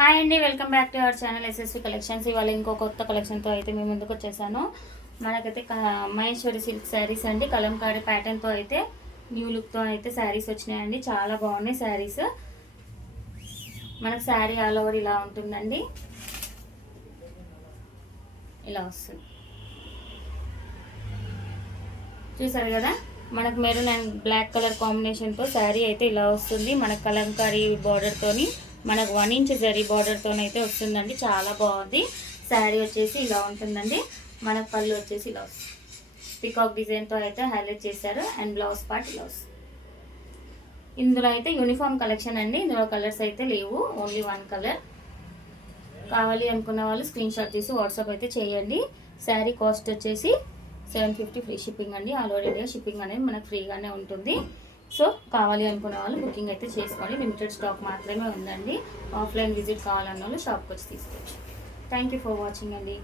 Hi అండి, welcome back to our channel SSV collections. ఇవాళ ఇంకో కొత్త కలెక్షన్తో అయితే మేము ముందుకు వచ్చేసాను. మనకైతే మహేశ్వరి సిల్క్ శారీస్ అండి, కలంకారీ ప్యాటర్న్తో అయితే న్యూ లుక్తో అయితే శారీస్ వచ్చినాయండి. చాలా బాగున్నాయి శారీస్. మనకు శారీ ఆల్ ఓవర్ ఇలా ఉంటుందండి, ఇలా వస్తుంది. చూసారు కదా, మనకు మెరూన్ అండ్ బ్లాక్ కలర్ కాంబినేషన్తో శారీ అయితే ఇలా వస్తుంది. మనకు కలంకారీ బార్డర్తోని మనకు 1 ఇంచ్ జరీ బార్డర్తో అయితే వస్తుందండి. చాలా బాగుంది. శారీ వచ్చేసి ఇలా ఉంటుందండి. మనకు పళ్ళు వచ్చేసి ఇలా వస్తుంది. పికాక్ డిజైన్తో అయితే హైలైట్ చేశారు అండ్ బ్లౌజ్ పార్ట్ ఇలా వస్తుంది. ఇందులో అయితే యూనిఫామ్ కలెక్షన్ అండి. ఇందులో కలర్స్ అయితే లేవు, ఓన్లీ 1 కలర్. కావాలి అనుకున్న వాళ్ళు స్క్రీన్ షాట్ తీసి వాట్సాప్ అయితే చేయండి. శారీ కాస్ట్ వచ్చేసి 750 ఫ్రీ షిప్పింగ్ అండి. ఆల్ ఓవర్ ఇండియా షిప్పింగ్ అనేది మనకు ఫ్రీగానే ఉంటుంది. సో కావాలి అనుకున్న వాళ్ళు బుకింగ్ అయితే చేసుకోండి. లిమిటెడ్ స్టాక్ మాత్రమే ఉందండి. ఆఫ్లైన్ విజిట్ కావాలన్న వాళ్ళు షాప్కి వచ్చి తీసుకోవచ్చు. థ్యాంక్ యూ ఫర్ వాచింగ్ అండి.